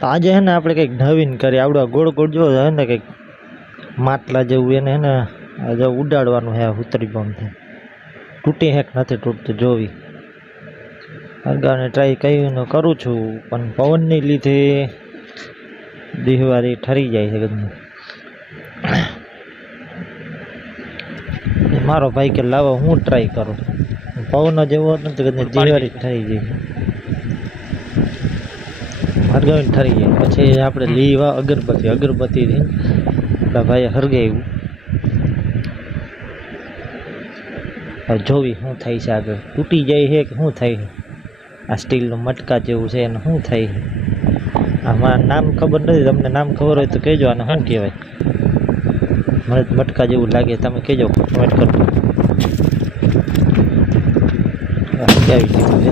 તો આજે હે ને આપણે કંઈક નવીન કરીએ. આવડો ગોળ ગોળ જો હે ને કંઈક માટલા જેવું એને હે ને આજે ઉડાડવાનું હે ઉતરી બોમ્બથી. તૂટી હેક નથી તૂટતું જોવી. અગાને ટ્રાય કરીને કરું છું પણ પવનની લીધે દિવાળી ઠરી જાય છે બધું. મારો ભાઈ કે લાવો હું ટ્રાય કરું. પવન જેવો નથી કે દિવાળી ઠરી જાય. હરગાવીને ઠરી જાય પછી આપણે લીવા અગરબત્તી અગરબત્તીથી આપણા ભાઈએ હરગાવ્યું. જોવી શું થાય છે આગળ. તૂટી જાય છે કે શું થાય છે. આ સ્ટીલનું મટકા જેવું છે એને શું થાય છે. આમાં નામ ખબર નથી. તમને નામ ખબર હોય તો કહેજો. આને શું કહેવાય. મને મટકા જેવું લાગે તમે કહેજો કમેન્ટ કરજો. આવી દીધું છે.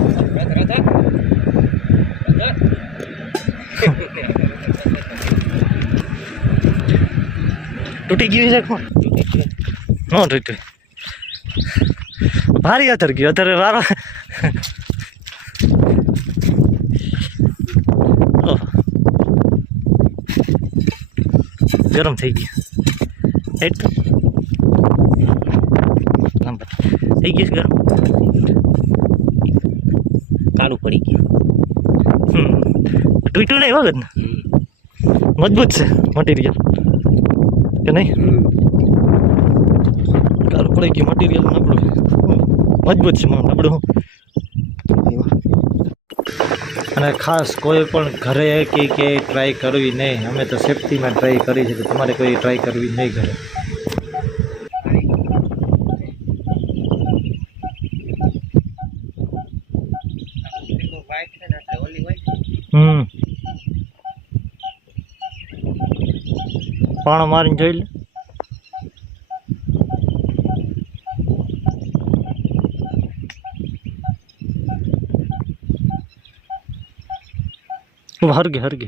તૂટી ગયું છે કોણ ન તૂટ્યું. ભારી અતર ગયો અત્યારે વારો. ગરમ થઈ ગયું એટલું થઈ ગયું ગરમ. કાળું પડી ગયું. તૂટ્યું નહીં વખત ને મજબૂત છે મટીરિયલ કે નહીં. કાળું પડી ગયું મટીરિયલ નબળું મજબૂત છે નબળું. અને ખાસ કોઈ પણ ઘરે કે ટ્રાય કરવી નહીં. અમે તો સેફટીમાં ટ્રાય કરી છે. તમારે કોઈ ટ્રાય કરવી નહીં ઘરે. પાણો મારીને જોઈ લે. હરગે હરગે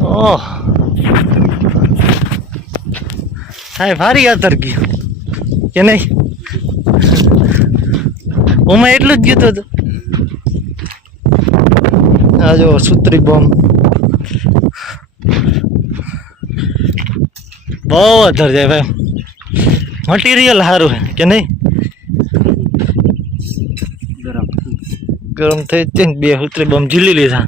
ઓહ હા ભારી અતર ગયું કે નહીં. ઓમાં એટલું જ ગયું હતું. આ જો સુત્રી બોમ્બ બહુ અધર જાય ભાઈ. મટીરિયલ સારું છે કે નહીં. ગરમ થઈ છે ને 2 હુતરી બોમ્બ ઝીલી લીધા.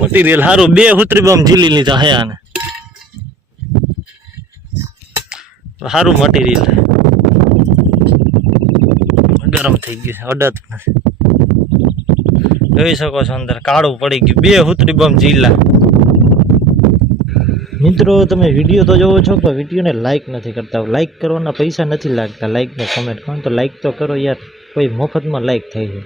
મટીરિયલ સારું 2 હુતરી બોમ્બ ઝીલી લીધા હે આને. સારું મટીરિયલ ગરમ થઈ ગયું અડતું નથી. જોઈ શકો છો અંદર કાળું પડી ગયું. 2 હુતરી બોમ્બ ઝીલા. મિત્રો તમે વિડીયો તો જોવો છો પણ વિડીયોને લાઇક નથી કરતા. લાઇક કરવાના પૈસા નથી લાગતા. લાઇક ને કમેન્ટ કરો તો લાઇક તો કરો યાર. કોઈ મફતમાં લાઇક થાય છે.